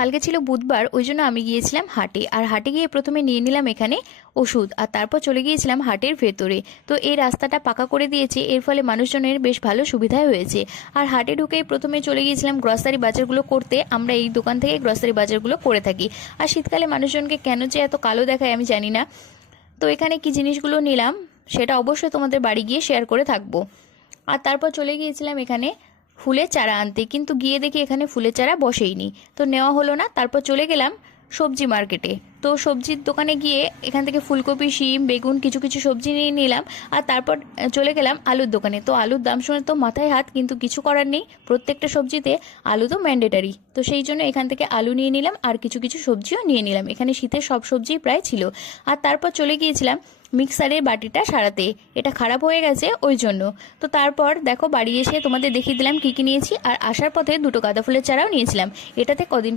কালকে ছিল বুধবার, ওই জন্য আমি গিয়েছিলাম হাটে। আর হাটে গিয়ে প্রথমে নিয়ে নিলাম এখানে ওষুধ, আর তারপর চলে গিয়েছিলাম হাটের ভেতরে। তো এই রাস্তাটা পাকা করে দিয়েছে, এর ফলে মানুষজনের বেশ ভালো সুবিধাই হয়েছে। আর হাটে ঢুকেই প্রথমে চলে গিয়েছিলাম গ্রসারি বাজারগুলো করতে। আমরা এই দোকান থেকে গ্রসারি বাজারগুলো করে থাকি। আর শীতকালে মানুষজনকে কেন যে এত কালো দেখায় আমি জানি না। তো এখানে কি জিনিসগুলো নিলাম সেটা অবশ্যই তোমাদের বাড়ি গিয়ে শেয়ার করে থাকবো। আর তারপর চলে গিয়েছিলাম এখানে ফুলের চারা আনতে, কিন্তু গিয়ে দেখি এখানে ফুলের চারা বসেইনি, তো নেওয়া হলো না। তারপর চলে গেলাম সবজি মার্কেটে। তো সবজির দোকানে গিয়ে এখান থেকে ফুলকপি, শিম, বেগুন কিছু কিছু সবজি নিয়ে নিলাম। আর তারপর চলে গেলাম আলুর দোকানে। তো আলুর দাম শুনে তো মাথায় হাত, কিন্তু কিছু করার নেই, প্রত্যেকটা সবজিতে আলু তো ম্যান্ডেটারি। তো সেই জন্য এখান থেকে আলু নিয়ে নিলাম, আর কিছু কিছু সবজিও নিয়ে নিলাম। এখানে শীতের সব সবজি প্রায় ছিল। আর তারপর চলে গিয়েছিলাম মিক্সারের বাটিটা সারাতে, এটা খারাপ হয়ে গেছে ওই জন্য। তো তারপর দেখো বাড়ি এসে তোমাদের দেখিয়ে দিলাম কী কী নিয়েছি। আর আসার পথে দুটো গাঁদা ফুলের চারাও নিয়েছিলাম, এটাতে কদিন